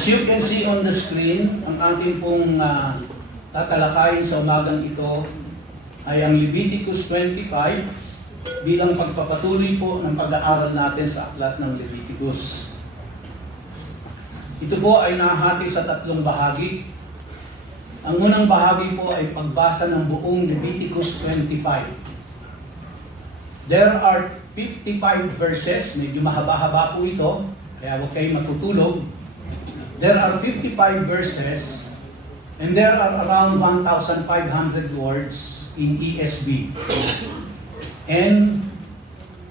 As you can see on the screen, ang ating pong tatalakayin sa umagang ito ay ang Leviticus 25 bilang pagpapatuloy po ng pag-aaral natin sa aklat ng Leviticus. Ito po ay nahati sa tatlong bahagi. Ang unang bahagi po ay pagbasa ng buong Leviticus 25. There are 55 verses, medyo mahaba-haba po ito, kaya huwag kayong matutulog. There are 55 verses, and there are around 1,500 words in ESV. And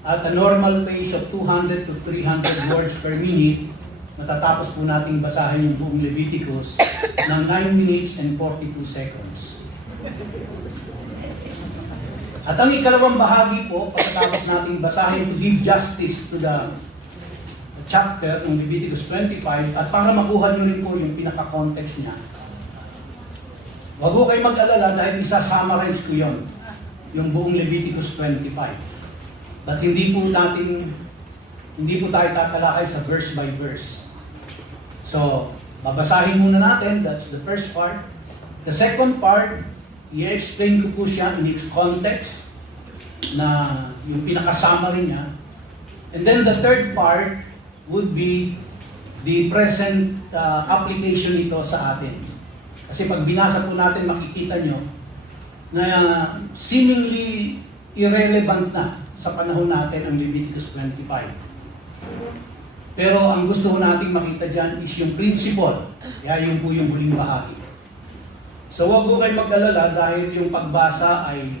at a normal pace of 200 to 300 words per minute, matatapos po nating basahin yung buong Leviticus ng 9 minutes and 42 seconds. At ang ikalawang bahagi po, pagkatapos nating basahin to give justice to the chapter ng Leviticus 25, at para makuha nyo rin po yung pinaka-context niya. Huwag po kayo mag-alala dahil isa-summarize ko yun, yung buong Leviticus 25. But hindi po tayo tatalakay sa verse by verse. So, babasahin muna natin, that's the first part. The second part, i-explain ko po siya in its context, na yung pinaka-summary niya. And then the third part would be the present application nito sa atin. Kasi pag binasa po natin, makikita nyo na seemingly irrelevant na sa panahon natin ang Leviticus 25. Pero ang gusto nating makita dyan is yung principle. Kaya yun po yung huling bahagi. So huwag po kayo mag-alala dahil yung pagbasa ay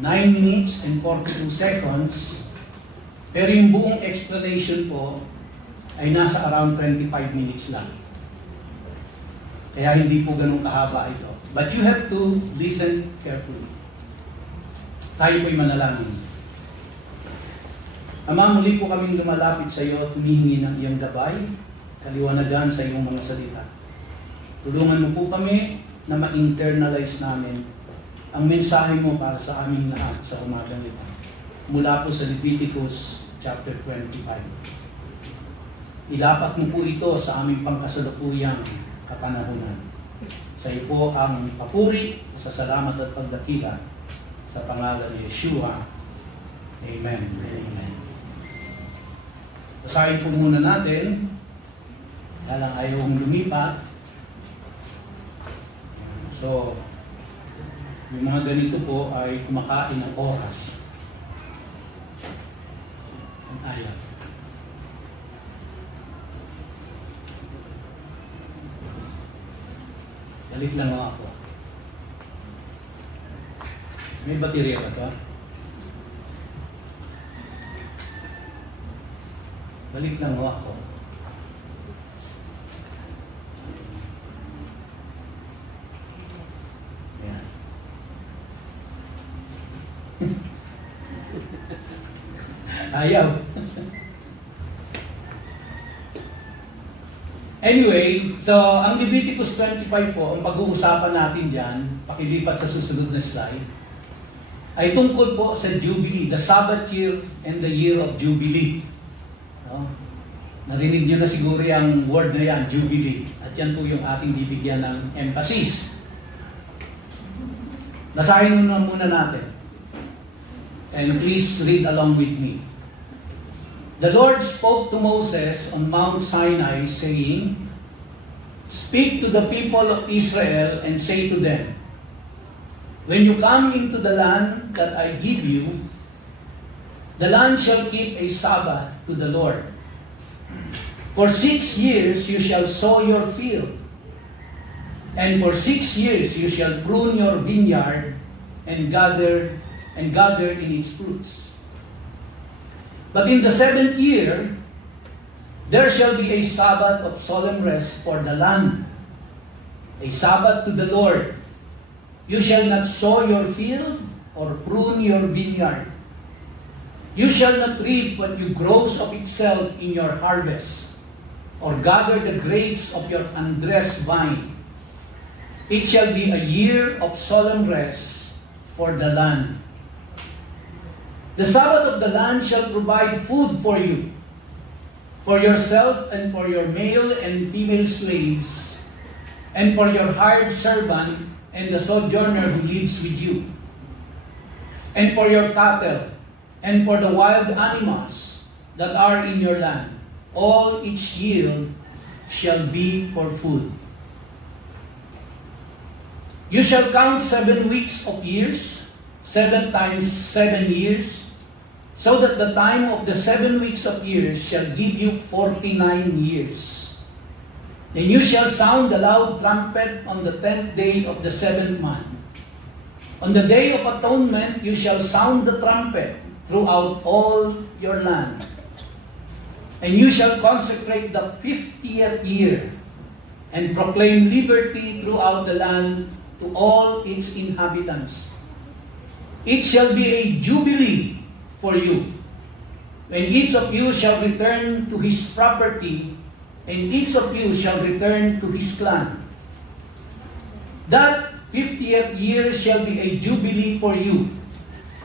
9 minutes and 42 seconds. Pero yung buong explanation po ay nasa around 25 minutes lang. Kaya hindi po ganun kahaba ito. But you have to listen carefully. Tayo po'y manalangin. Ama, muli po kaming lumalapit sa iyo at humihingi ng iyong gabay, kaliwanagan sa iyong mga salita. Tulungan mo po kami na ma-internalize namin ang mensahe mo para sa aming lahat sa umagang ito. Mula po sa Leviticus chapter 25. Ilapat mo po ito sa aming pangkasalukuyang kapanahunan. Sa iyo po ang papuri, pasasalamat at pagdakila sa pangalan ni Yeshua. Amen. Amen. Basahin po muna natin. Kaya lang ayong lumipat. So, yung mga ganito po ay kumakain ng oras. Ang ayat. Balik lang ako. May baterya ba ito? Balik lang ako. Ayan. Ayaw. Anyway, so ang Leviticus 25 po, ang pag-uusapan natin dyan, pakilipat sa susunod na slide, ay tungkol po sa Jubilee, the Sabbath year and the year of Jubilee. No? Narinig nyo na siguro yung word na yan, Jubilee. At yan po yung ating bibigyan ng emphasis. Basahin muna natin. And please read along with me. The Lord spoke to Moses on Mount Sinai, saying, "Speak to the people of Israel and say to them, when you come into the land that I give you, the land shall keep a Sabbath to the Lord. For 6 years you shall sow your field, and for 6 years you shall prune your vineyard and gather in its fruits. But in the 7th year, there shall be a Sabbath of solemn rest for the land, a Sabbath to the Lord. You shall not sow your field or prune your vineyard. You shall not reap what you grows of itself in your harvest, or gather the grapes of your undressed vine. It shall be a year of solemn rest for the land. The Sabbath of the land shall provide food for you. for yourself and for your male and female slaves, and for your hired servant and the sojourner who lives with you, and for your cattle, and for the wild animals that are in your land. All its yield shall be for food. You shall count 7 weeks of years, 7 times 7 years, so that the time of the 7 weeks of years shall give you 49 years. Then you shall sound the loud trumpet on the 10th day of the 7th month. On the day of atonement you shall sound the trumpet throughout all your land. And you shall consecrate the 50th year, and proclaim liberty throughout the land to all its inhabitants. It shall be a jubilee for you, when each of you shall return to his property, and each of you shall return to his clan. That 50th year shall be a jubilee for you.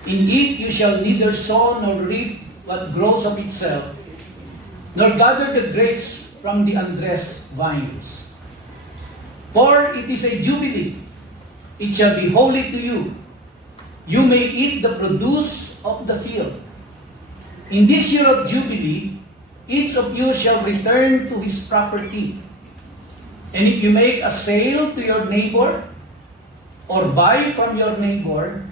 In it you shall neither sow nor reap what grows of itself, nor gather the grapes from the undressed vines. For it is a jubilee, it shall be holy to you. You may eat the produce of the field. In this year of jubilee, each of you shall return to his property. And if you make a sale to your neighbor, or buy from your neighbor,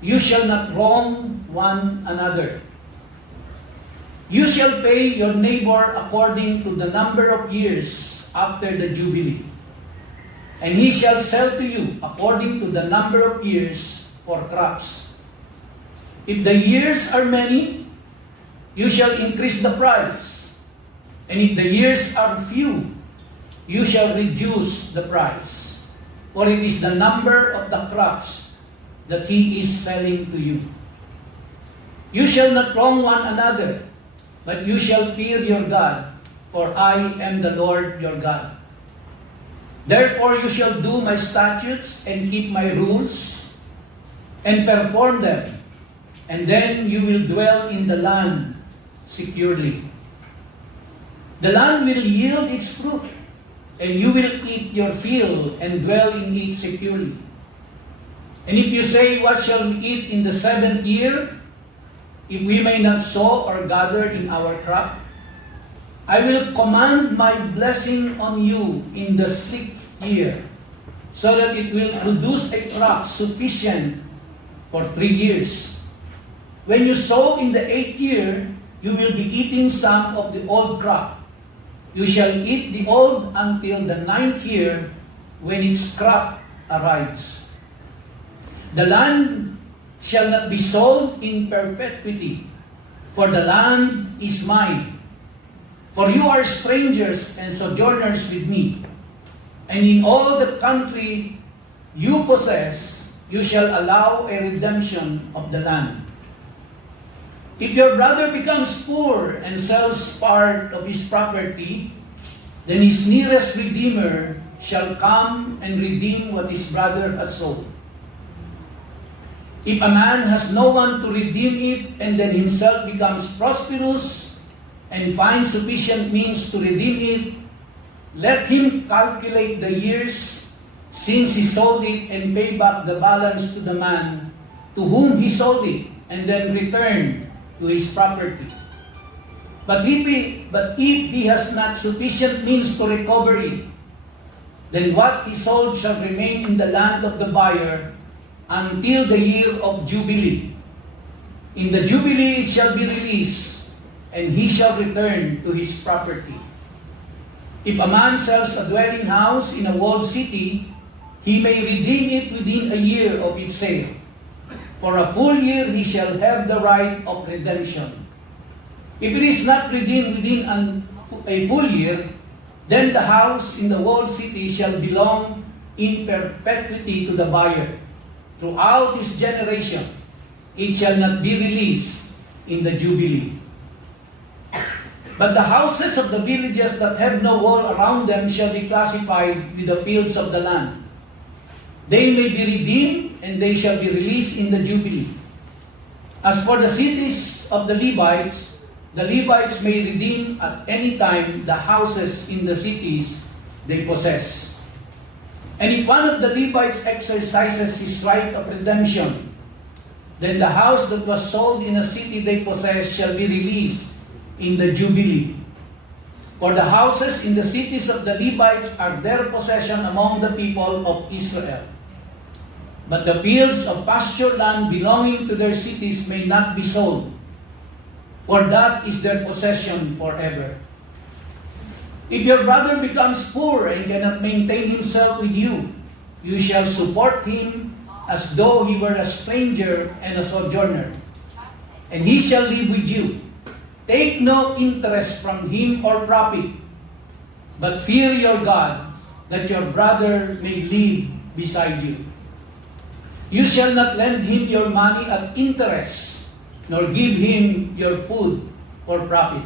you shall not wrong one another. You shall pay your neighbor according to the number of years after the jubilee, and he shall sell to you according to the number of years for crops. If the years are many, you shall increase the price, and if the years are few, you shall reduce the price, for it is the number of the crops that he is selling to you. You shall not wrong one another, but you shall fear your God, for I am the Lord your God. Therefore you shall do my statutes and keep my rules and perform them, and then you will dwell in the land securely. The land will yield its fruit, and you will eat your fill and dwell in it securely. And if you say, what shall we eat in the 7th year, if we may not sow or gather in our crop? I will command my blessing on you in the 6th year, so that it will produce a crop sufficient for 3 years. When you sow in the 8th year, you will be eating some of the old crop. You shall eat the old until the 9th year, when its crop arrives. The land shall not be sold in perpetuity, for the land is mine. For you are strangers and sojourners with me, and in all the country you possess, you shall allow a redemption of the land. If your brother becomes poor and sells part of his property, then his nearest redeemer shall come and redeem what his brother has sold. If a man has no one to redeem it, and then himself becomes prosperous and finds sufficient means to redeem it, let him calculate the years since he sold it and pay back the balance to the man to whom he sold it, and then return to his property. But if he has not sufficient means to recover it, then what he sold shall remain in the land of the buyer until the year of Jubilee. In the Jubilee it shall be released, and he shall return to his property. If a man sells a dwelling house in a walled city, he may redeem it within a year of its sale. For a full year he shall have the right of redemption. If it is not redeemed within a full year, then the house in the walled city shall belong in perpetuity to the buyer. Throughout his generation, it shall not be released in the Jubilee. But the houses of the villages that have no wall around them shall be classified with the fields of the land. They may be redeemed, and they shall be released in the Jubilee. As for the cities of the Levites, the Levites may redeem at any time the houses in the cities they possess. And if one of the Levites exercises his right of redemption, then the house that was sold in a city they possess shall be released in the Jubilee. For the houses in the cities of the Levites are their possession among the people of Israel. But the fields of pasture land belonging to their cities may not be sold, for that is their possession forever. If your brother becomes poor and cannot maintain himself with you, you shall support him as though he were a stranger and a sojourner, and he shall live with you. Take no interest from him or profit, but fear your God, that your brother may live beside you. You shall not lend him your money at interest, nor give him your food for profit.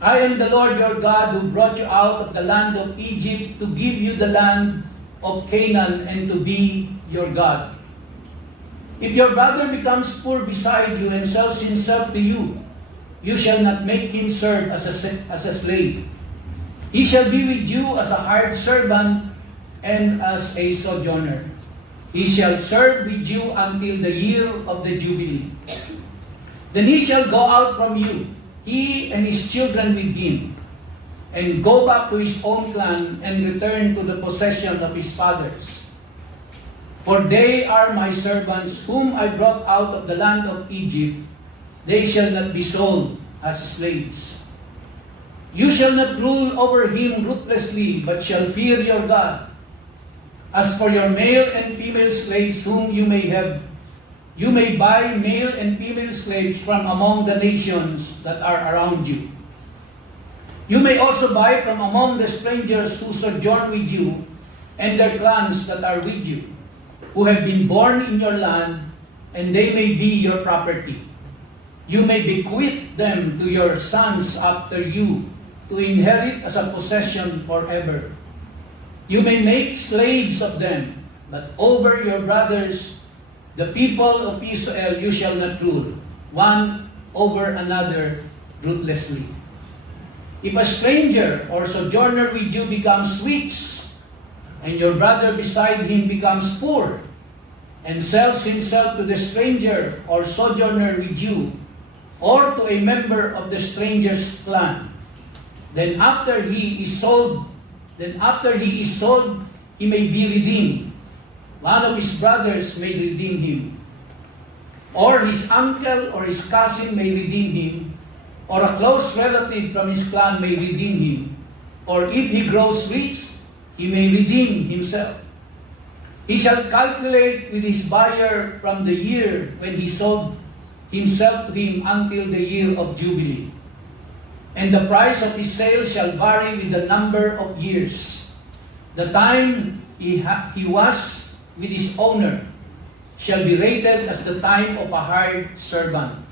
I am the Lord your God who brought you out of the land of Egypt to give you the land of Canaan and to be your God. If your brother becomes poor beside you and sells himself to you, you shall not make him serve as a slave. He shall be with you as a hired servant and as a sojourner. He shall serve with you until the year of the Jubilee. Then he shall go out from you, he and his children with him, and go back to his own clan and return to the possession of his fathers. For they are my servants whom I brought out of the land of Egypt. They shall not be sold as slaves. You shall not rule over him ruthlessly, but shall fear your God. As for your male and female slaves whom you may have, you may buy male and female slaves from among the nations that are around you. You may also buy from among the strangers who sojourn with you and their clans that are with you, who have been born in your land, and they may be your property. You may bequeath them to your sons after you to inherit as a possession forever. You may make slaves of them, but over your brothers, the people of Israel, you shall not rule, one over another ruthlessly. If a stranger or sojourner with you becomes rich, and your brother beside him becomes poor, and sells himself to the stranger or sojourner with you, or to a member of the stranger's clan, then after he is sold, he may be redeemed. One of his brothers may redeem him, or his uncle or his cousin may redeem him, or a close relative from his clan may redeem him, or if he grows rich, he may redeem himself. He shall calculate with his buyer from the year when he sold himself to him until the year of Jubilee. And the price of his sale shall vary with the number of years. The time he was with his owner shall be rated as the time of a hired servant.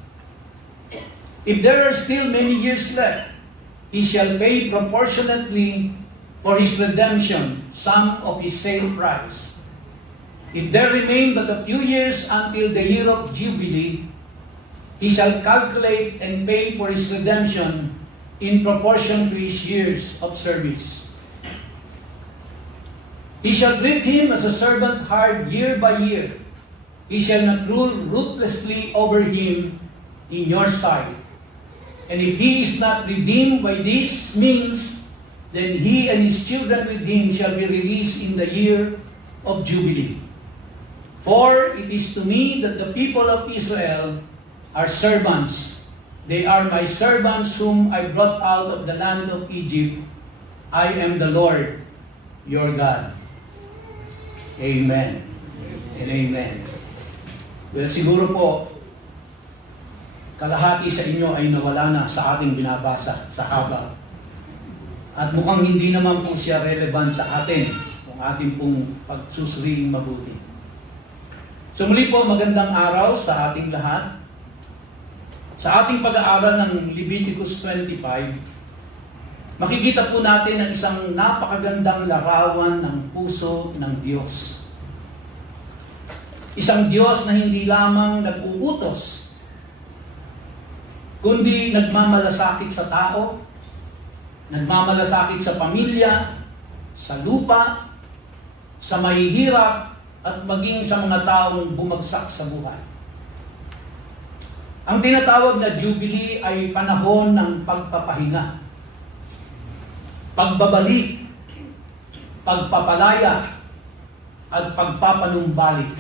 If there are still many years left, he shall pay proportionately for his redemption some of his sale price. If there remain but a few years until the year of Jubilee, he shall calculate and pay for his redemption in proportion to his years of service. He shall treat him as a servant hired year by year. He shall not rule ruthlessly over him in your sight. And if he is not redeemed by these means, then he and his children with him shall be released in the year of Jubilee. For it is to me that the people of Israel are servants. They are my servants whom I brought out of the land of Egypt. I am the Lord, your God. Amen and amen. Well, siguro po, kalahati sa inyo ay nawala na sa ating binabasa sa haba. At mukhang hindi naman po siya relevant sa atin kung ating pong pagsusuriing mabuti. So muli po, magandang araw sa ating lahat. Sa ating pag-aaral ng Leviticus 25, makikita po natin ang isang napakagandang larawan ng puso ng Diyos. Isang Diyos na hindi lamang nag-uutos, kundi nagmamalasakit sa tao, nagmamalasakit sa pamilya, sa lupa, sa mahihirap, at maging sa mga taong bumagsak sa buhay. Ang tinatawag na Jubilee ay panahon ng pagpapahinga, pagbabalik, pagpapalaya, at pagpapanumbalik.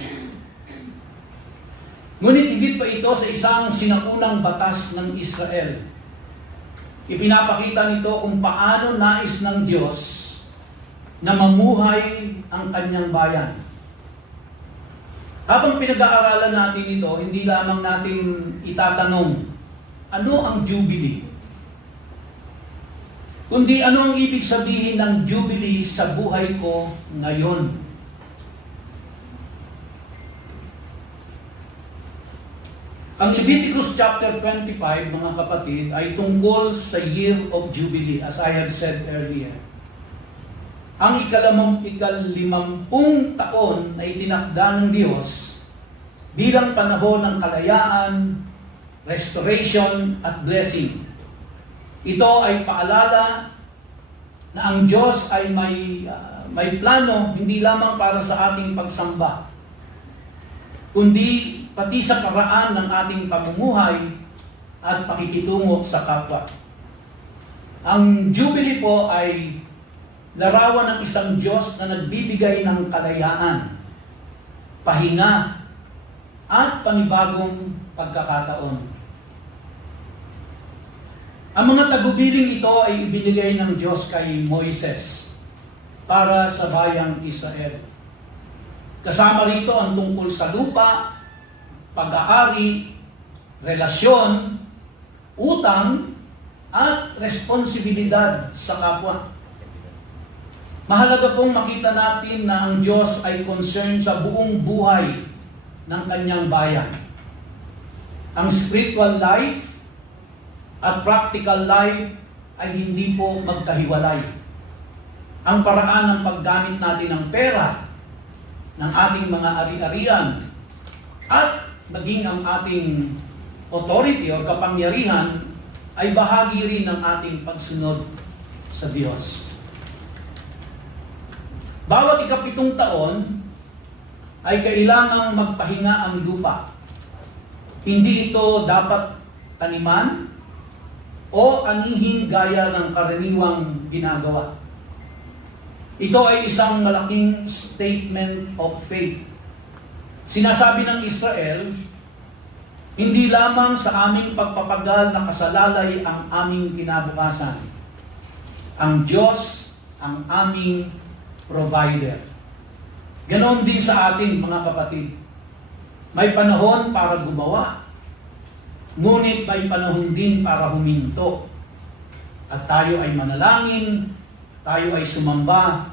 Ngunit higit pa ito sa isang sinaunang batas ng Israel. Ipinapakita nito kung paano nais ng Diyos na mamuhay ang kanyang bayan. Habang pinag-aaralan natin ito, hindi lamang natin itatanong, ano ang Jubilee? Kundi ano ang ibig sabihin ng Jubilee sa buhay ko ngayon? Ang Leviticus chapter 25, mga kapatid, ay tungkol sa Year of Jubilee, as I have said earlier. Ang ikalimampung taon na itinakda ng Diyos bilang panahon ng kalayaan, restoration, at blessing. Ito ay paalala na ang Diyos ay may plano hindi lamang para sa ating pagsamba, kundi pati sa paraan ng ating pamumuhay at pakikitungo sa kapwa. Ang Jubilee po ay larawan ng isang Diyos na nagbibigay ng kalayaan, pahinga, at panibagong pagkakataon. Ang mga tagubiling ito ay ibinigay ng Diyos kay Moises para sa bayang Israel. Kasama rito ang tungkol sa lupa, pag-aari, relasyon, utang, at responsibilidad sa kapwa. Mahalaga pong makita natin na ang Diyos ay concerned sa buong buhay ng kanyang bayan. Ang spiritual life at practical life ay hindi po magkahiwalay. Ang paraan ng paggamit natin ng pera, ng ating mga ari-arian, at maging ang ating authority o kapangyarihan ay bahagi rin ng ating pagsunod sa Diyos. Bawat ikapitong taon ay kailangang magpahinga ang lupa. Hindi ito dapat taniman o anihin gaya ng karaniwang ginagawa. Ito ay isang malaking statement of faith. Sinasabi ng Israel, hindi lamang sa aming pagpapagal na kasalalay ang aming kinabukasan. Ang Diyos ang aming provider. Ganon din sa atin, mga kapatid. May panahon para gumawa, ngunit may panahon din para huminto. At tayo ay manalangin, tayo ay sumamba,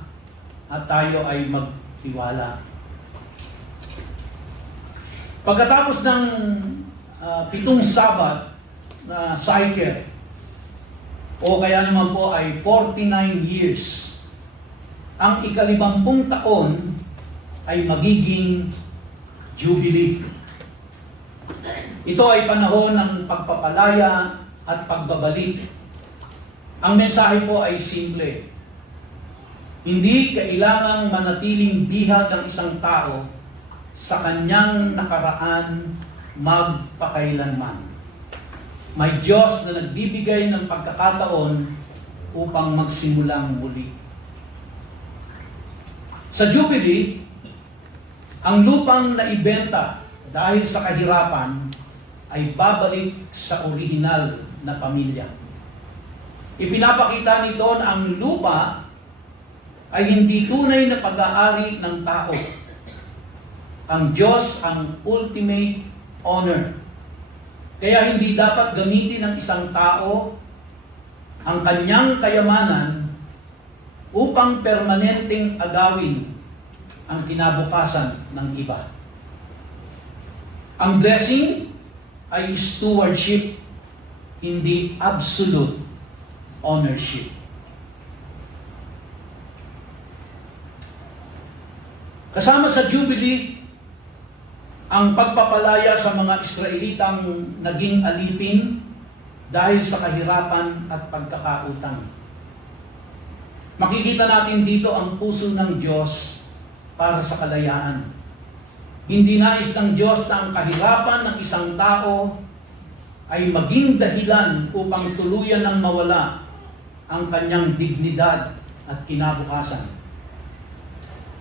at tayo ay magtiwala. Pagkatapos ng 7 Sabat na cycle, o kaya naman po ay 49 years, ang ikalimampung taon ay magiging Jubilee. Ito ay panahon ng pagpapalaya at pagbabalik. Ang mensahe po ay simple. Hindi kailangang manatiling bihag ang isang tao sa kanyang nakaraan magpakailanman. May Diyos na nagbibigay ng pagkakataon upang magsimulang muli. Sa Jubilee, ang lupang naibenta dahil sa kahirapan ay babalik sa orihinal na pamilya. Ipinapakita nito na ang lupa ay hindi tunay na pag-aari ng tao. Ang Diyos ang ultimate owner. Kaya hindi dapat gamitin ng isang tao ang kanyang kayamanan upang permanenteng agawin ang kinabukasan ng iba. Ang blessing ay stewardship, hindi absolute ownership. Kasama sa Jubilee, ang pagpapalaya sa mga Israelitang naging alipin dahil sa kahirapan at pagkakautang. Makikita natin dito ang puso ng Diyos para sa kalayaan. Hindi nais ng Diyos na ang kahirapan ng isang tao ay maging dahilan upang tuluyan ng mawala ang kanyang dignidad at kinabukasan.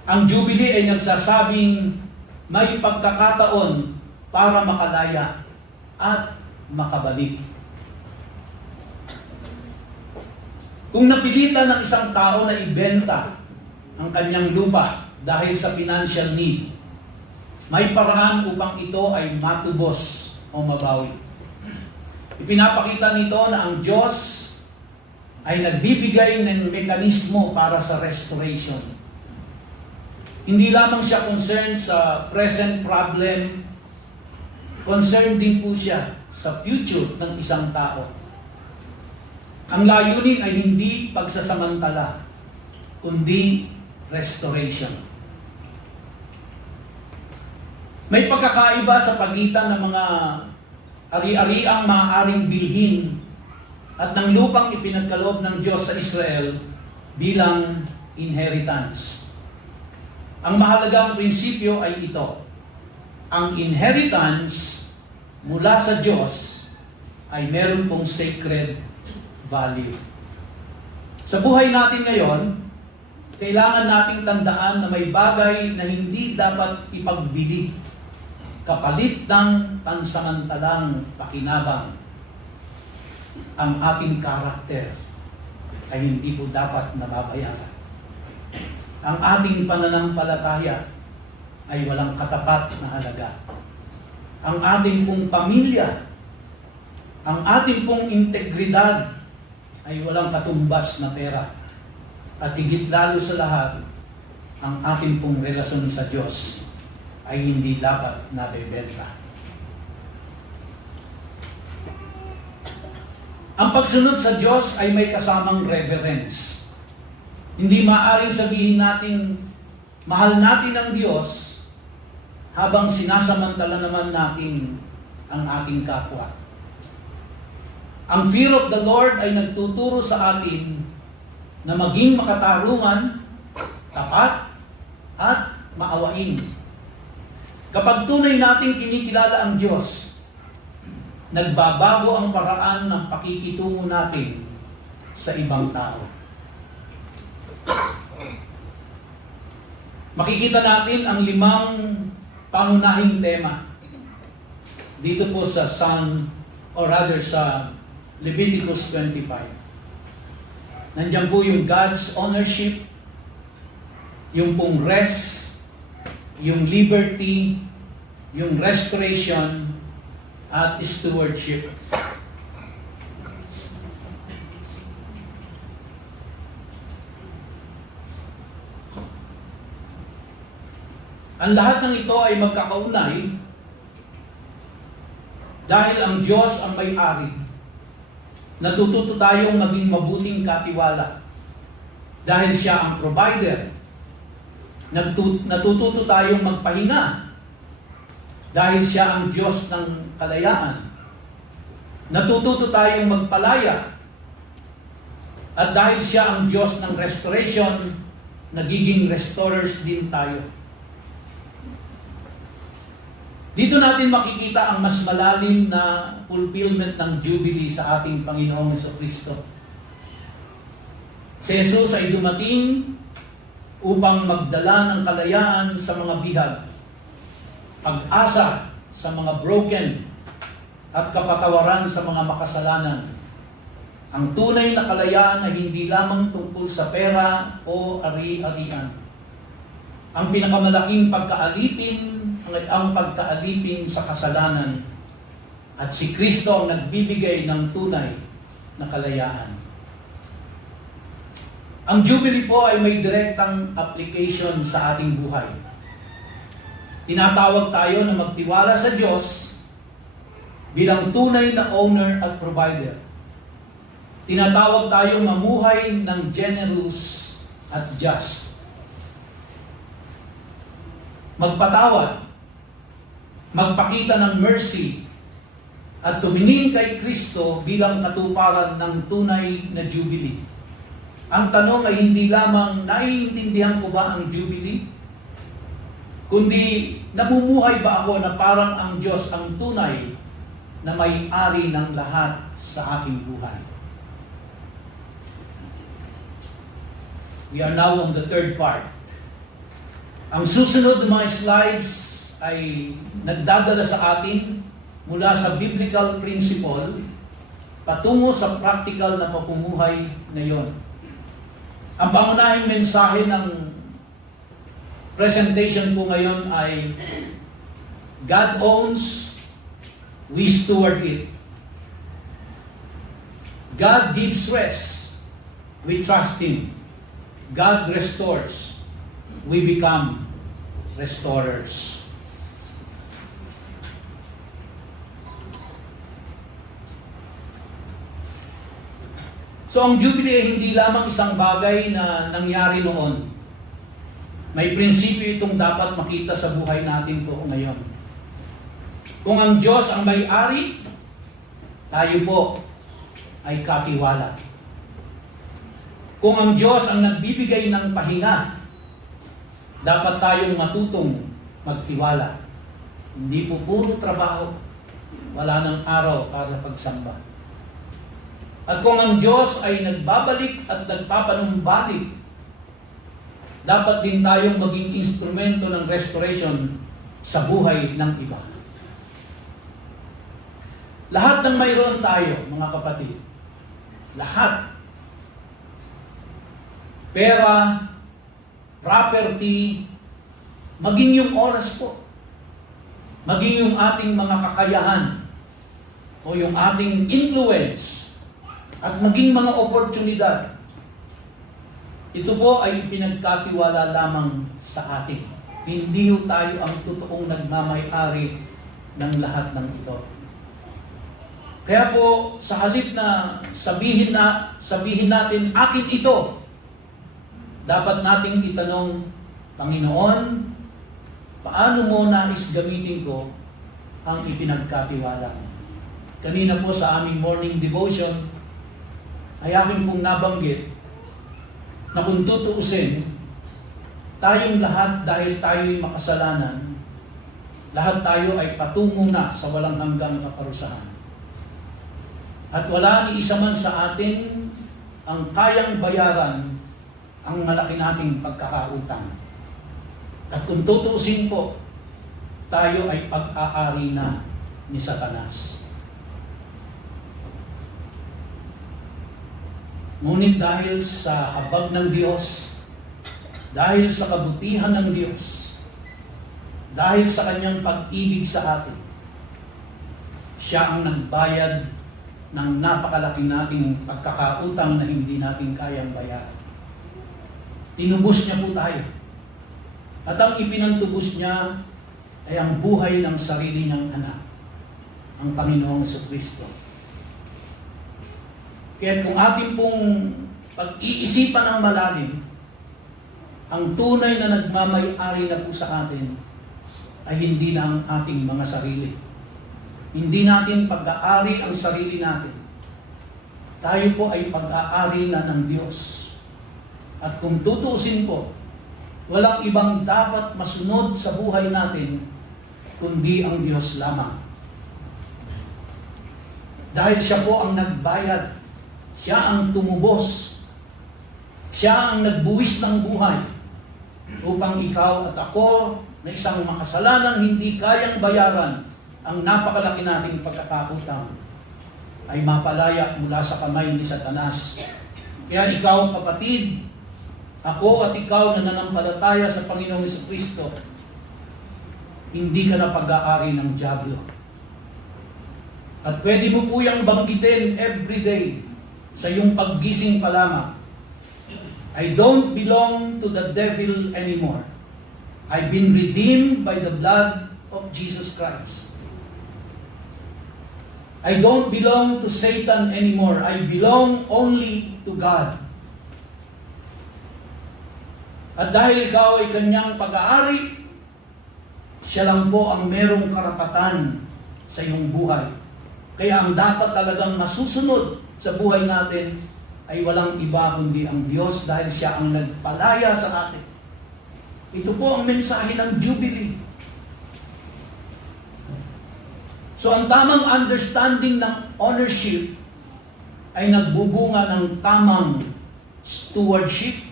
Ang Jubilee ay nagsasabing may pagkakataon para makalaya at makabalik. Kung napilitan ng isang tao na ibenta ang kanyang lupa dahil sa financial need, may paraan upang ito ay matubos o mabawi. Ipinapakita nito na ang Diyos ay nagbibigay ng mekanismo para sa restoration. Hindi lamang siya concerned sa present problem, concerned din po siya sa future ng isang tao. Ang layunin ay hindi pagsasamantala, kundi restoration. May pagkakaiba sa pagitan ng mga ari-ariang maaaring bilhin at ng lupang ipinagkaloob ng Diyos sa Israel bilang inheritance. Ang mahalagang prinsipyo ay ito. Ang inheritance mula sa Diyos ay meron pong sacred value. Sa buhay natin ngayon, kailangan nating tandaan na may bagay na hindi dapat ipagbili kapalit ng pansamantalang pakinabang. Ang ating karakter ay hindi po dapat nababayaran. Ang ating pananampalataya ay walang katapat na halaga. Ang ating pong pamilya, ang ating pong integridad ay walang katumbas na pera. At higit lalo sa lahat, ang ating pong relasyon sa Diyos ay hindi dapat nabebenta. Ang pagsunod sa Diyos ay may kasamang reverence. Hindi maaaring sabihin natin, mahal natin ang Diyos, habang sinasamantala naman natin ang ating kapwa. Ang fear of the Lord ay nagtuturo sa atin na maging makatarungan, tapat, at maawain. Kapag tunay nating kinikilala ang Diyos, nagbabago ang paraan ng pakikitungo natin sa ibang tao. Makikita natin ang 5 pangunahing tema dito po sa sa Leviticus 25. Nandiyan po yung God's ownership, yung pong rest, yung liberty, yung restoration, at stewardship. Ang lahat ng ito ay magkakaunay dahil ang Diyos ang may-ari. Natututo tayong maging mabuting katiwala dahil siya ang provider. Natututo tayong magpahinga dahil siya ang Diyos ng kalayaan. Natututo tayong magpalaya at dahil siya ang Diyos ng restoration, nagiging restorers din tayo. Dito natin makikita ang mas malalim na fulfillment ng Jubilee sa ating Panginoong Jesucristo. Si Jesus ay dumating upang magdala ng kalayaan sa mga bihag, pag-asa sa mga broken, at kapatawaran sa mga makasalanan. Ang tunay na kalayaan ay hindi lamang tungkol sa pera o ari-arian. Ang pinakamalaking pagkaalipin ay ang pagkaalipin sa kasalanan, at si Kristo ang nagbibigay ng tunay na kalayaan. Ang Jubilee po ay may direktang application sa ating buhay. Tinatawag tayo na magtiwala sa Diyos bilang tunay na owner at provider. Tinatawag tayong mamuhay ng generous at just. Magpatawad, magpakita ng mercy, at tumingin kay Kristo bilang katuparan ng tunay na Jubilee. Ang tanong ay hindi lamang naiintindihan ko ba ang Jubilee, kundi namumuhay ba ako na parang ang Diyos ang tunay na may-ari ng lahat sa aking buhay. We are now on the third part. Ang susunod ng mga slides ay nagdadala sa atin mula sa biblical principle patungo sa practical na pamumuhay ngayon. Ang pangunahing mensahe ng presentation ko ngayon ay God owns, we steward it. God gives rest, we trust Him. God restores, we become restorers. So ang Jubilee ay hindi lamang isang bagay na nangyari noon. May prinsipyo itong dapat makita sa buhay natin po ngayon. Kung ang Diyos ang may-ari, tayo po ay katiwala. Kung ang Diyos ang nagbibigay ng pahinga, dapat tayong matutong magtiwala. Hindi po puro trabaho, wala ng araw para pagsamba. At kung ang Diyos ay nagbabalik at nagpapanumbalik, dapat din tayong maging instrumento ng restoration sa buhay ng iba. Lahat ng mayroon tayo, mga kapatid, lahat, pera, property, maging yung oras po, maging yung ating mga kakayahan, o yung ating influence, at maging mga oportunidad, ito po ay ipinagkatiwala lamang sa atin. Hindi ho tayo ang totoong nagmamay-ari ng lahat ng ito. Kaya po, sa halip na sabihin natin, akin ito, dapat nating itanong, Panginoon, paano mo nais gamitin ko ang ipinagkatiwala mo? Kanina po sa aming morning devotion, ay akin pong nabanggit na kung tutuusin, tayong lahat dahil tayo'y makasalanan, lahat tayo ay patungo na sa walang hanggang kaparusahan. At wala ni isa man sa atin ang kayang bayaran ang malaki nating pagkakautang. At kung tutuusin po, tayo ay pag-aari na ni Satanas. Ngunit dahil sa habag ng Diyos, dahil sa kabutihan ng Diyos, dahil sa Kanyang pag-ibig sa atin, Siya ang nagbayad ng napakalaki nating pagkakautang na hindi natin kayang bayaran. Tinubos niya po tayo. At ang ipinantubos niya ay ang buhay ng sarili niyang anak, ang Panginoong Jesucristo. Kaya kung ating pong pag-iisipan ng malalim, ang tunay na nagmamay-ari na po sa atin ay hindi na ang ating mga sarili. Hindi natin pag-aari ang sarili natin. Tayo po ay pag-aari na ng Diyos. At kung tutuusin po, walang ibang dapat masunod sa buhay natin kundi ang Diyos lamang. Dahil Siya po ang nagbayad, Siya ang tumubos, Siya ang nagbuwis ng buhay upang ikaw at ako na isang makasalanang hindi kayang bayaran ang napakalaki nating pagkakakutang ay mapalaya mula sa kamay ni Satanas. Kaya ikaw, kapatid, ako at ikaw na nanampalataya sa Panginoong Jesucristo, hindi ka na pag-aari ng dyablo. At pwede mo po yung banggitin everyday sa iyong paggising pa lamang. I don't belong to the devil anymore. I've been redeemed by the blood of Jesus Christ. I don't belong to Satan anymore. I belong only to God. At dahil ikaw ay Kanyang pag-aari, Siya lang po ang merong karapatan sa iyong buhay. Kaya ang dapat talagang nasusunod sa buhay natin ay walang iba kundi ang Diyos dahil siya ang nagpalaya sa atin. Ito po ang mensahe ng Jubilee. So ang tamang understanding ng ownership ay nagbubunga ng tamang stewardship.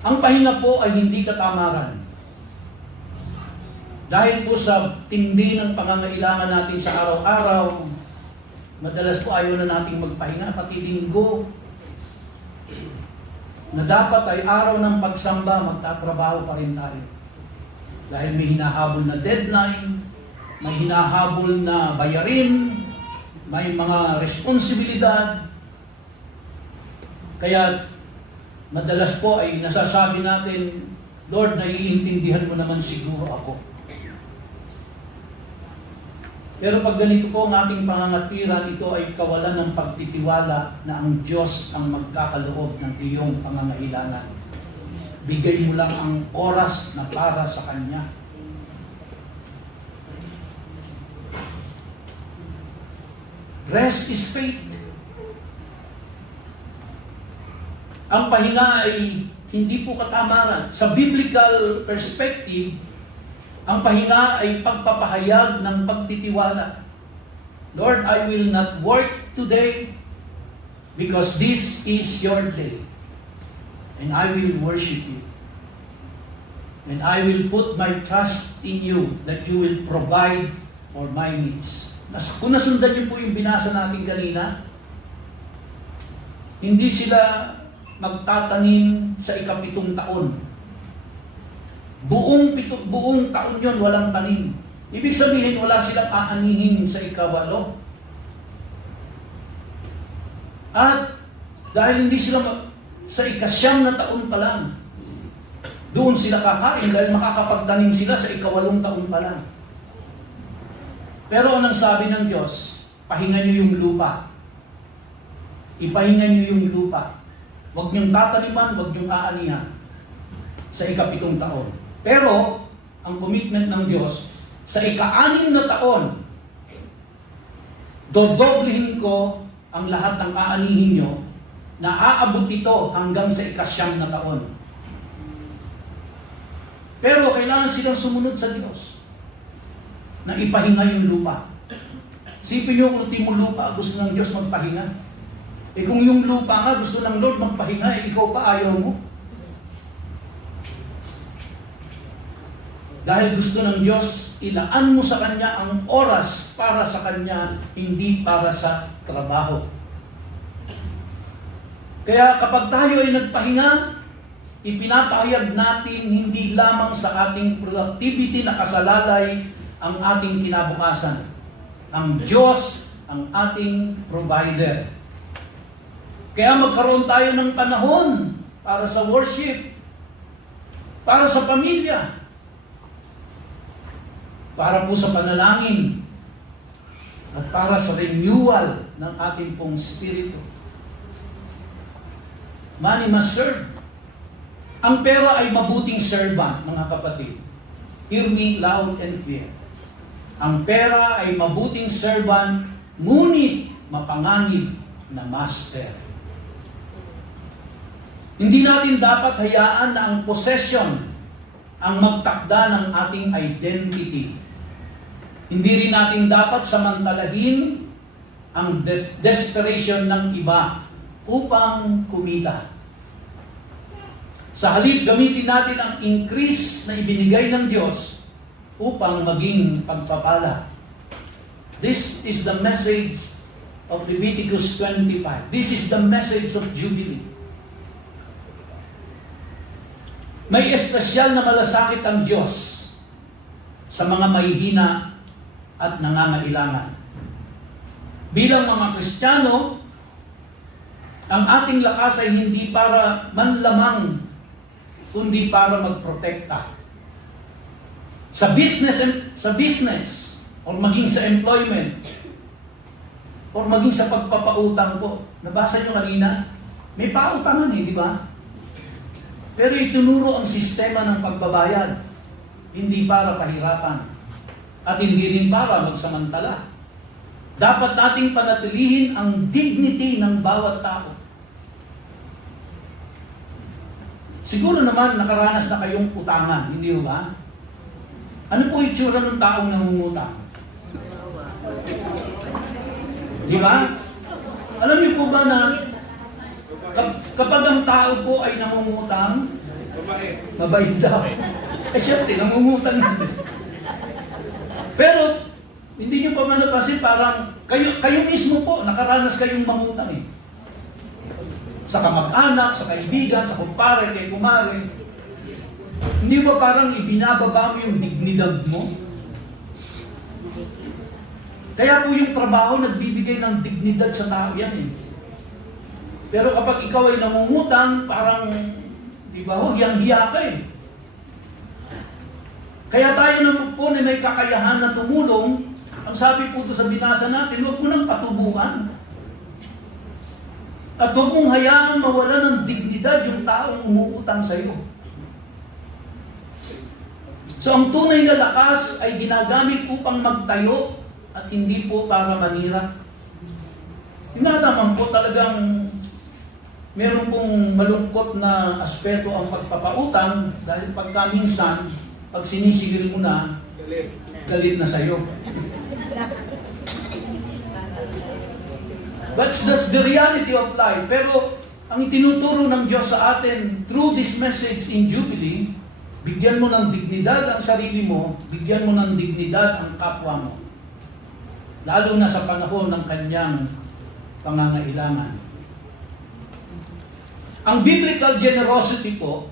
Ang pahinga po ay hindi katamaran. Dahil po sa tindi ng pangangailangan natin sa araw-araw, madalas po ayaw na nating magpahinga, pati linggo. Na dapat ay araw ng pagsamba, magtatrabaho pa rin tayo. Dahil may hinahabol na deadline, may hinahabol na bayarin, may mga responsibilidad. Kaya madalas po ay nasasabi natin, Lord, naiintindihan mo naman siguro ako. Pero pag ganito po ang ating pangangatiran, ito ay kawalan ng pagtitiwala na ang Diyos ang magkakaloob ng iyong pangangailangan. Bigay mo lang ang oras na para sa Kanya. Rest is faith. Ang pahinga ay hindi po katamaran. Sa biblical perspective, ang pahinga ay pagpapahayag ng pagtitiwala. Lord, I will not work today because this is your day. And I will worship you. And I will put my trust in you that you will provide for my needs. Kung nasundan niyo po yung binasa natin kanina, hindi sila magtatanim sa ika-7 taon. Buong taon yon walang tanim. Ibig sabihin, wala silang aanihin sa ika-8. At dahil hindi sila sa ika-9 na taon pa lang, doon sila kakain dahil makakapagtanim sila sa ika-8 taon pa lang. Pero anong sabi ng Diyos? Pahingan niyo yung lupa. Ipahingan niyo yung lupa. Huwag niyong tataniman, huwag niyong aanihan sa ika-7 taon. Pero, ang commitment ng Diyos, sa ika-6 na taon, dodoblihin ko ang lahat ng aanihin niyo na aabot ito hanggang sa ika-9 na taon. Pero kailangan silang sumunod sa Diyos na ipahinga yung lupa. Sipin niyo, ultimo lupa, gusto ng Diyos magpahinga. Eh kung yung lupa nga, gusto ng Lord magpahinga, eh ikaw pa ayaw mo. Dahil gusto ng Diyos, ilaan mo sa Kanya ang oras para sa Kanya, hindi para sa trabaho. Kaya kapag tayo ay nagpahinga, ipinapahayag natin hindi lamang sa ating productivity na kasalalay ang ating kinabukasan. Ang Diyos ang ating provider. Kaya magkaroon tayo ng panahon para sa worship, para sa pamilya, para po sa panalangin, at para sa renewal ng ating pong spirito. Money must serve. Ang pera ay mabuting servant, mga kapatid. Hear me loud and clear. Ang pera ay mabuting servant, ngunit mapanganib na master. Hindi natin dapat hayaan na ang possession ang magtakda ng ating identity. Hindi rin natin dapat samantalahin ang desperation ng iba upang kumita. Sa halip, gamitin natin ang increase na ibinigay ng Diyos upang maging pagpapala. This is the message of Leviticus 25. This is the message of Jubilee. May espesyal na malasakit ang Diyos sa mga mahihina at nangangailangan. Bilang mga Kristiyano, ang ating lakas ay hindi para manlamang, kundi para magprotekta. Sa business, or maging sa employment, or maging sa pagpapautang po. Nabasa nyo kanina, may pautangan di ba? Pero itinuro ang sistema ng pagbabayad. hindi para pahirapan, at hindi rin para magsamantala. Dapat nating panatilihin ang dignity ng bawat tao. Siguro naman nakaranas na kayong utangan, hindi ba? Ano po itsura ng taong nangungutang? Di ba? Alam niyo po ba na kapag ang tao po ay nangungutang, mabait daw. Siyempre, nangungutang din. Pero, hindi niyo pa man napansin, parang kayo mismo po, nakaranas kayong mangutang eh. Sa kamag-anak, sa kaibigan, sa kumpare, kay kumare. Hindi ba parang ibinababa mo yung dignidad mo? Kaya po yung trabaho nagbibigay ng dignidad sa tao yan eh. Pero kapag ikaw ay nangungutang, parang, di ba ho, hiyang-hiya ka eh. Kaya tayo naman po na may kakayahan na tumulong, ang sabi po ito sa binasa natin, huwag mo nang patubuhan. At huwag mong hayaang mawala ng dignidad yung taong umuutang sa iyo. So ang tunay na lakas ay ginagamit upang magtayo at hindi po para manira. Tinataman po talagang meron pong malungkot na aspeto ang pagpapautang dahil pagka minsan, pag sinisigil mo na, galit na sa'yo. But that's the reality of life. Pero ang itinuturo ng Diyos sa atin through this message in Jubilee, bigyan mo ng dignidad ang sarili mo, bigyan mo ng dignidad ang kapwa mo. Lalo na sa panahon ng kanyang pangangailangan. Ang biblical generosity po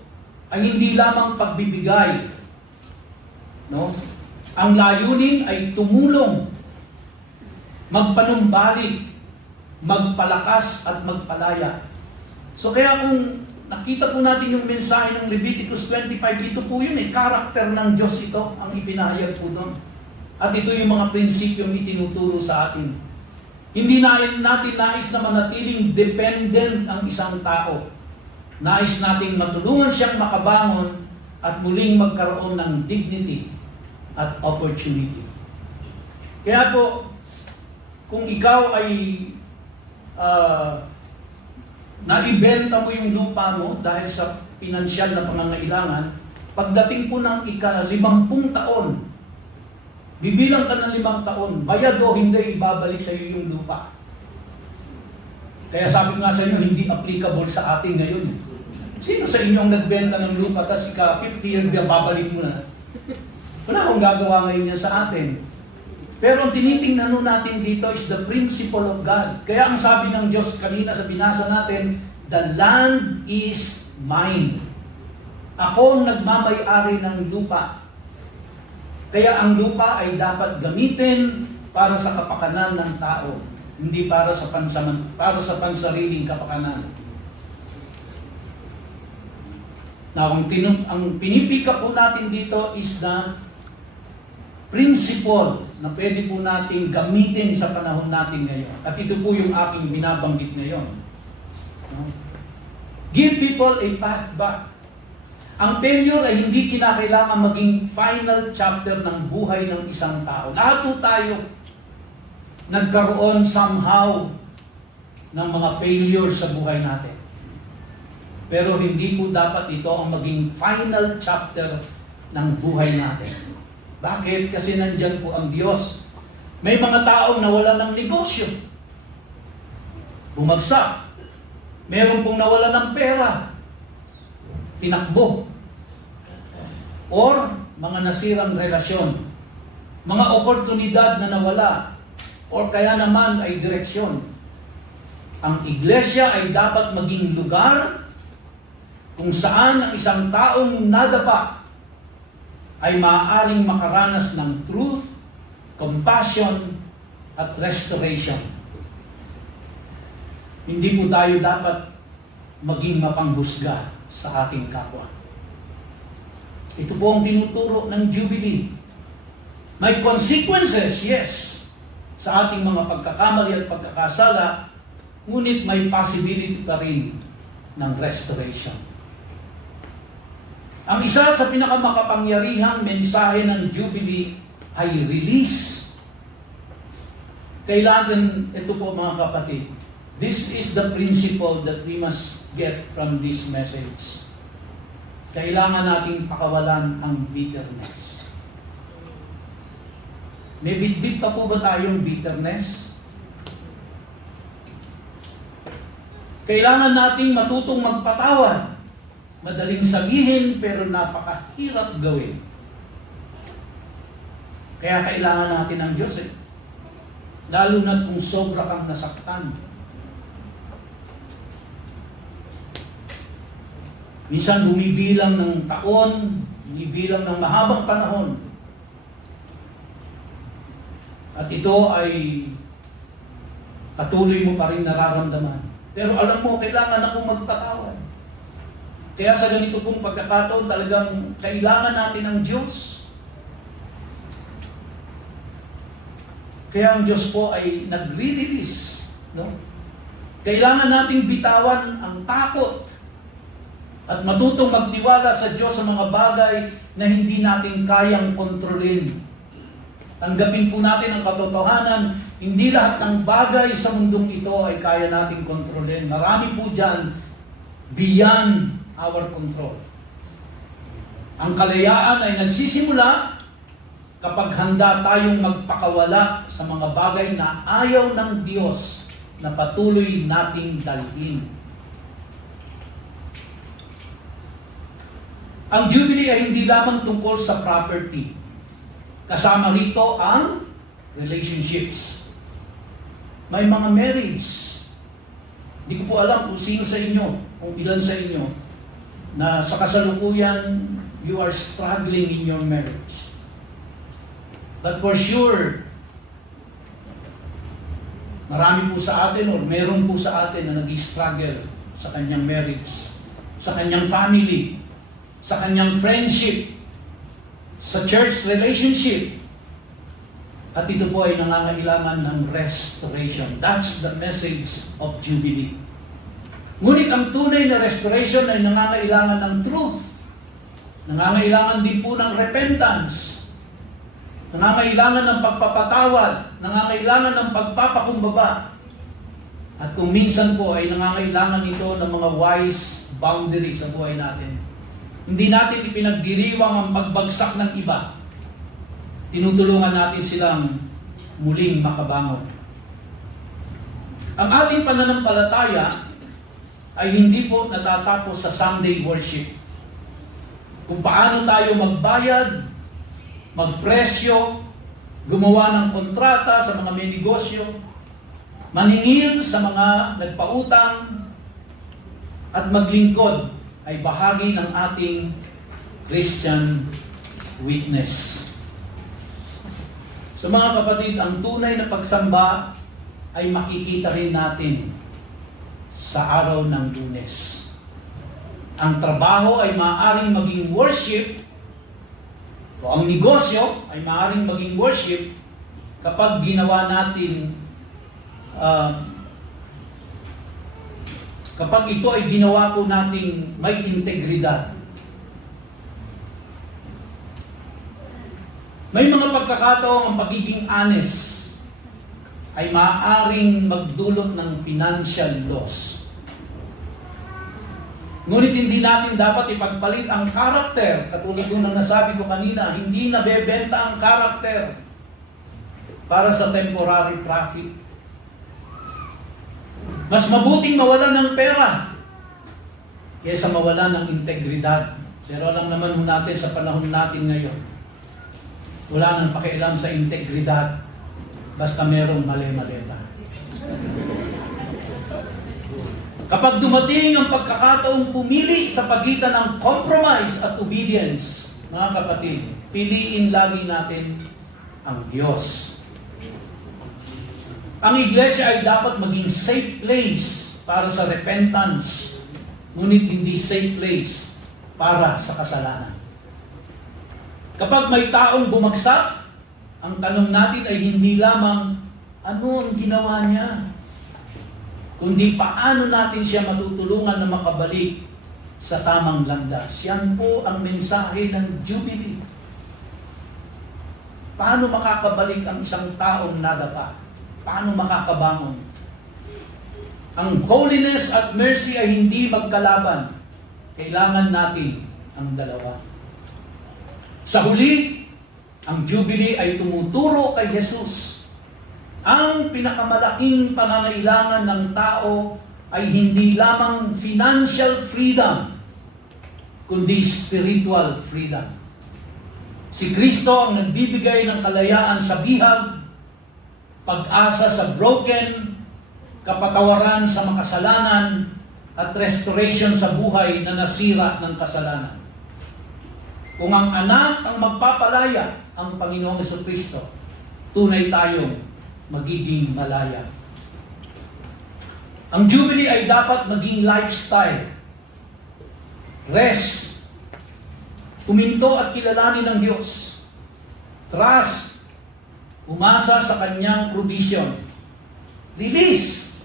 ay hindi lamang pagbibigay. No? Ang layunin ay tumulong, magpanumbalik, magpalakas at magpalaya. So kaya kung nakita po natin yung mensahe ng Leviticus 25, ito po yun eh, karakter ng Diyos ito, ang ipinahayag po doon. At ito yung mga prinsipyong itinuturo sa atin. Hindi natin nais na manatiling dependent ang isang tao. Nais nating matulungan siyang makabangon at muling magkaroon ng dignity at opportunity. Kaya po, kung ikaw ay naibenta mo yung lupa mo dahil sa pinansyal na pangangailangan, pagdating po ng ika-50 taon, bibilang ka ng 5 taon, bayad o hindi, ibabalik sa iyo yung lupa. Kaya sabi ko nga sa inyo, hindi applicable sa atin ngayon. Sino sa inyo ang nagbenta ng lupa, tapos ika-50 year, babalik mo na? Wala akong gagawa ngayon yan sa atin. Pero ang tinitingnan natin dito is the principle of God. Kaya ang sabi ng Diyos kanina sa binasa natin, the land is mine. Ako ang nagmamay-ari ng lupa. Kaya ang lupa ay dapat gamitin para sa kapakanan ng tao, hindi para sa pansariling kapakanan. Now, ang pinipika po natin dito is the principle na pwede po natin gamitin sa panahon natin ngayon. At ito po yung aking binabanggit ngayon. Give people a path back. Ang failure ay hindi kinakailangan maging final chapter ng buhay ng isang tao. Lahat po tayo nagkaroon somehow ng mga failure sa buhay natin. Pero hindi po dapat ito ang maging final chapter ng buhay natin. Bakit? Kasi nandyan po ang Diyos. May mga taong nawala ng negosyo. Bumagsak. Meron pong nawala ng pera. Tinakbo. Or mga nasirang relasyon. Mga oportunidad na nawala. Or kaya naman ay direksyon. Ang iglesia ay dapat maging lugar kung saan ang isang taong nadapa ay maaaring makaranas ng truth, compassion, at restoration. Hindi po tayo dapat maging mapanghusga sa ating kapwa. Ito po ang tinuturo ng Jubilee. May consequences, yes, sa ating mga pagkakamali at pagkakasala, ngunit may possibility pa rin ng restoration. Ang isa sa pinakamakapangyarihang mensahe ng Jubilee ay release. Kailangan, ito po mga kapatid, this is the principle that we must get from this message. Kailangan nating pakawalan ang bitterness. May bitbit pa po ba tayong bitterness? Kailangan nating matutong magpatawad. Madaling sabihin pero napakahirap gawin. Kaya kailangan natin ng Diyos eh. Lalo na kung sobra kang nasaktan. Minsan bumibilang ng taon, bumibilang ng mahabang panahon. At ito ay patuloy mo pa rin nararamdaman. Pero alam mo, kailangan akong magpatawad. Kaya sa ganito pong pagkakataon, talagang kailangan natin ng Diyos. Kaya ang Diyos po ay nag-release. No? Kailangan nating bitawan ang takot at matutong magtiwala sa Diyos sa mga bagay na hindi natin kayang kontrolin. Tanggapin po natin ang katotohanan, hindi lahat ng bagay sa mundong ito ay kaya nating kontrolin. Marami po dyan beyond our control. Ang kalayaan ay nagsisimula kapag handa tayong magpakawala sa mga bagay na ayaw ng Diyos na patuloy nating dalhin. Ang Jubilee ay hindi lamang tungkol sa property. Kasama rito ang relationships. May mga marriage. Hindi ko po alam kung sino sa inyo, kung ilan sa inyo, na sa kasalukuyan, you are struggling in your marriage. But for sure, marami po sa atin o meron po sa atin na nag-struggle sa kanyang marriage, sa kanyang family, sa kanyang friendship, sa church relationship. At ito po ay nangangailangan ng restoration. That's the message of Jubilee. Ngunit ang tunay na restoration ay nangangailangan ng truth. Nangangailangan din po ng repentance. Nangangailangan ng pagpapatawad. Nangangailangan ng pagpapakumbaba. At kung minsan po ay nangangailangan ito ng mga wise boundaries sa buhay natin. Hindi natin ipinagdiriwang ang pagbagsak ng iba. Tinutulungan natin silang muling makabangon. Ang ating pananampalataya ay hindi po natatapos sa Sunday worship. Kung paano tayo magbayad, magpresyo, gumawa ng kontrata sa mga may negosyo, maningil sa mga nagpautang, at maglingkod ay bahagi ng ating Christian witness. So mga kapatid, ang tunay na pagsamba ay makikita rin natin sa araw ng Lunes. Ang trabaho ay maaaring maging worship o ang negosyo ay maaaring maging worship kapag ginawa natin kapag ito ay ginawa po nating may integridad. May mga pagkakataong ang pagiging honest ay maaaring magdulot ng financial loss. Ngunit hindi natin dapat ipagpalit ang karakter. Katulad ng nasabi ko kanina, hindi nabebenta ang karakter para sa temporary profit. Mas mabuting mawalan ng pera kaysa mawalan ng integridad. Pero alam naman ho natin sa panahon natin ngayon, wala nang pakialam sa integridad basta merong mali-mali ba. Kapag dumating ang pagkakataong pumili sa pagitan ng compromise at obedience, mga kapatid, piliin lagi natin ang Diyos. Ang iglesia ay dapat maging safe place para sa repentance, ngunit hindi safe place para sa kasalanan. Kapag may taong bumagsak, ang tanong natin ay hindi lamang ano ang ginawa niya, kundi paano natin siya matutulungan na makabalik sa tamang landas. Yan po ang mensahe ng Jubilee. Paano makakabalik ang isang taong nadapa? Paano makakabangon? Ang holiness at mercy ay hindi magkalaban. Kailangan natin ang dalawa. Sa huli, ang Jubilee ay tumuturo kay Jesus. Ang pinakamalaking pangangailangan ng tao ay hindi lamang financial freedom, kundi spiritual freedom. Si Kristo ang nagbibigay ng kalayaan sa bihag, pag-asa sa broken, kapatawaran sa makasalanan, at restoration sa buhay na nasira ng kasalanan. Kung ang anak ang magpapalaya, ang Panginoong Jesucristo, tunay tayong magiging malaya. Ang Jubilee ay dapat maging lifestyle. Rest. Huminto at kilalanin ng Diyos. Trust. Umasa sa Kanyang provision. Release.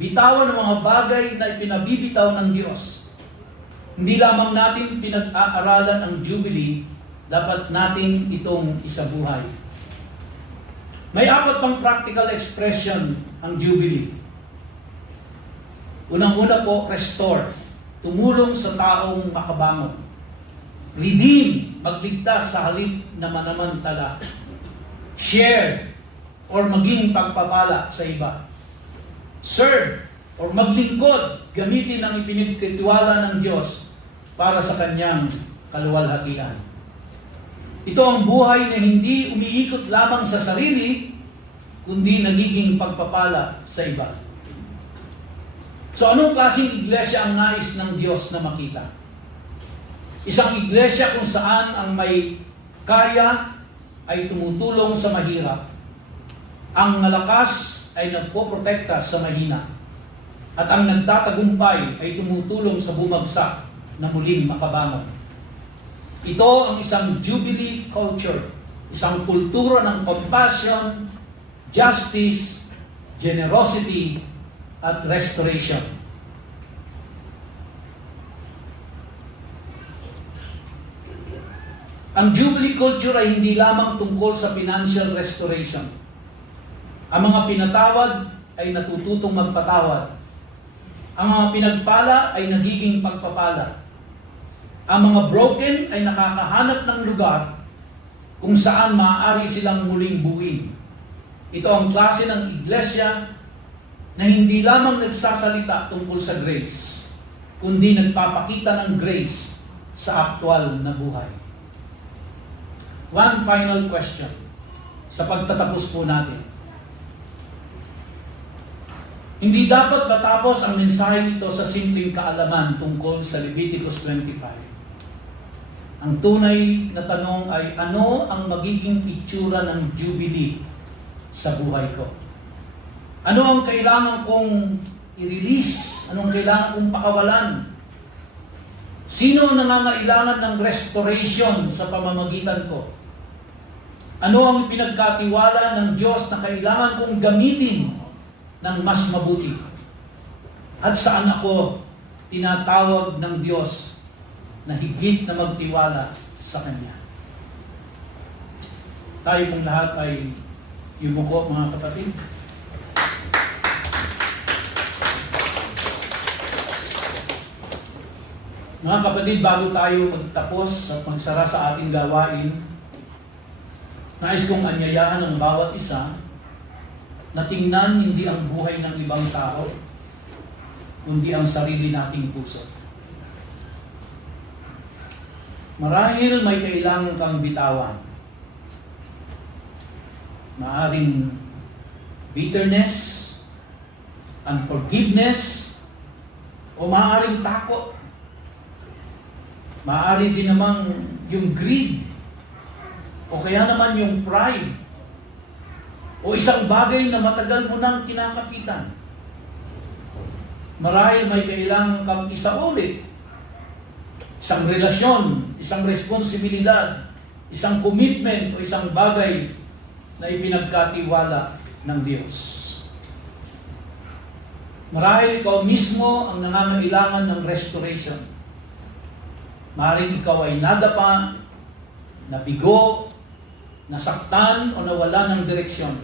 Bitawan ang mga bagay na ipinabibitaw ng Diyos. Hindi lamang natin pinag-aaralan ang Jubilee, dapat natin itong isabuhay. May 4 pang practical expression ang Jubilee. Unang-una po, restore. Tumulong sa taong makabangon. Redeem, magligtas sa halip na manamantala. Share, or maging pagpapala sa iba. Serve, or maglingkod, gamitin ang ipinagkatiwala ng Diyos para sa Kanyang kaluwalhatian. Ito ang buhay na hindi umiikot lamang sa sarili, kundi nagiging pagpapala sa iba. So anong klaseng iglesia ang nais ng Diyos na makita? Isang iglesia kung saan ang may kaya ay tumutulong sa mahirap. Ang malakas ay nagpoprotekta sa mahina. At ang nagtatagumpay ay tumutulong sa bumagsak na muling makabangon. Ito ang isang Jubilee culture, isang kultura ng compassion, justice, generosity, at restoration. Ang Jubilee culture ay hindi lamang tungkol sa financial restoration. Ang mga pinatawad ay natututong magpatawad. Ang mga pinagpala ay nagiging pagpapala. Ang mga broken ay nakakahanap ng lugar kung saan maaari silang muling buuin. Ito ang klase ng iglesia na hindi lamang nagsasalita tungkol sa grace, kundi nagpapakita ng grace sa aktual na buhay. One final question sa pagtatapos po natin. Hindi dapat matapos ang mensahe ito sa simpleng kaalaman tungkol sa Leviticus 25. Ang tunay na tanong ay, ano ang magiging itsura ng Jubilee sa buhay ko? Ano ang kailangan kong i-release? Anong kailangan kong pakawalan? Sino ang nangangailangan ng restoration sa pamamagitan ko? Ano ang pinagkatiwala ng Diyos na kailangan kong gamitin ng mas mabuti? At saan ako tinatawag ng Diyos na higit na magtiwala sa Kanya? Tayo pong lahat ay yumuko, mga kapatid. Mga kapatid, bago tayo magtapos at magsara sa ating gawain, nais kong anyayahan ang bawat isa na tingnan hindi ang buhay ng ibang tao, kundi ang sarili nating puso. Marahil may kailangan kang bitawan. Maaring bitterness, unforgiveness, o maaring takot. Maaari din namang yung greed, o kaya naman yung pride, o isang bagay na matagal mo nang kinakapitan. Marahil may kailangan kang isaulit. Isang relasyon, isang responsibilidad, isang commitment, o isang bagay na ipinagkatiwala ng Diyos. Marahil ikaw mismo ang nangangailangan ng restoration. Maaaring ikaw ay nadapa, nabigo, nasaktan o nawala ng direksyon.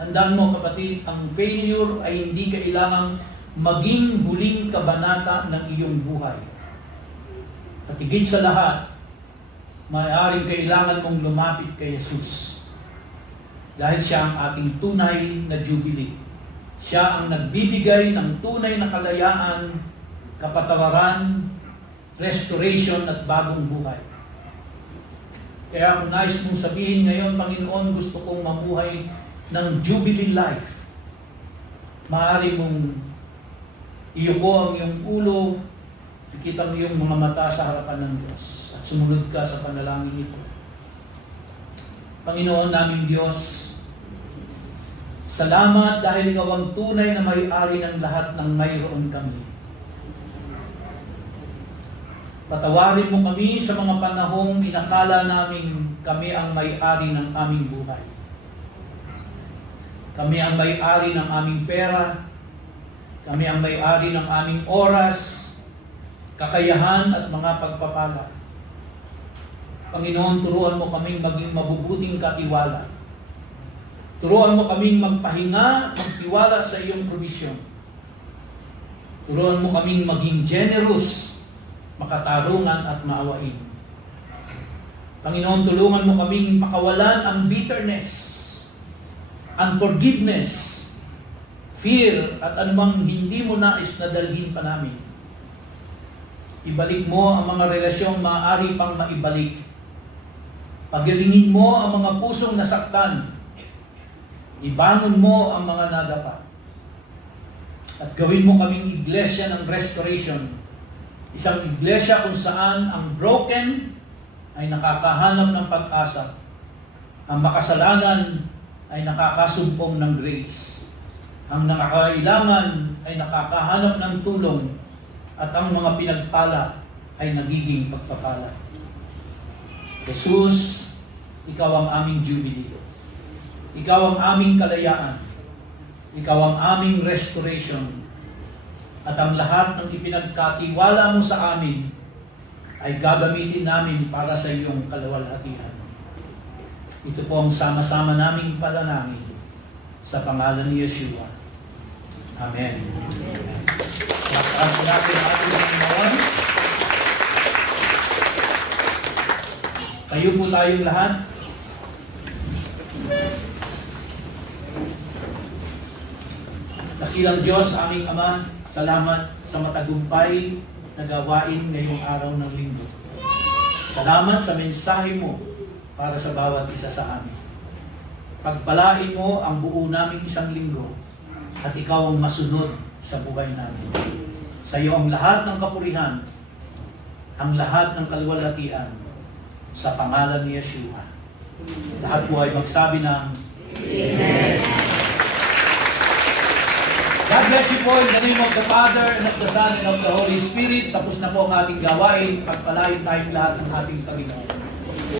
Tandaan mo kapatid, ang failure ay hindi kailangang maging huling kabanata ng iyong buhay. At higit sa lahat, maaaring kailangan mong lumapit kay Jesus. Dahil siya ang ating tunay na jubilee. Siya ang nagbibigay ng tunay na kalayaan, kapatawaran, restoration at bagong buhay. Kaya kung nais mong sabihin ngayon, Panginoon, gusto kong mamuhay ng jubilee life. Maaari mong iyuko ang iyong ulo, ikita ang iyong mga mata sa harapan ng Diyos at sumunod ka sa panalangin ito. Panginoon naming Diyos, salamat dahil ikaw ang tunay na may-ari ng lahat ng mayroon kami. Patawarin mo kami sa mga panahong inakala namin kami ang may-ari ng aming buhay. Kami ang may-ari ng aming pera, kami ang may-ari ng aming oras, kakayahan at mga pagpapala. Panginoon, turuan mo kaming maging mabubuting katiwala. Turuan mo kaming magpahinga, magtiwala sa iyong provision. Turuan mo kaming maging generous, makatarungan at maawain. Panginoon, tulungan mo kaming pakawalan ang bitterness, unforgiveness, fear, at anumang hindi mo nais na dalhin pa namin. Ibalik mo ang mga relasyong maaari pang maibalik. Pagalingin mo ang mga pusong nasaktan. Ibangon mo ang mga nadapa. At gawin mo kaming iglesia ng restoration. Isang iglesia kung saan ang broken ay nakakahanap ng pag-asa. Ang makasalanan ay nakakasumpong ng grace. Ang nakakailangan ay nakakahanap ng tulong. At ang mga pinagpala ay nagiging pagpapala. Jesus, ikaw ang aming jubilee. Ikaw ang aming kalayaan. Ikaw ang aming restoration. At ang lahat ng ipinagkatiwala mo sa amin ay gagamitin namin para sa iyong kalawalhatian. Ito po ang sama-sama naming panalangin sa pangalan ni Yeshua. Amen. Laktaan po natin ang ating Panginoon. Kayo po tayong lahat. Dakilang Diyos, aming Ama, salamat sa matagumpay na gawain ngayong araw ng linggo. Salamat sa mensahe mo para sa bawat isa sa amin. Pagpalain mo ang buo naming isang linggo at ikaw ang masunod sa buhay namin. Sa iyo ang lahat ng kapurihan, ang lahat ng kalwalhatian, sa pangalan ni Yeshua. Lahat po ay magsabi ng Amen. God bless you po in the name of the Father, and of the Son, and of the Holy Spirit. Tapos na po ang ating gawain. Pagpalain tayong lahat ng ating Panginoon.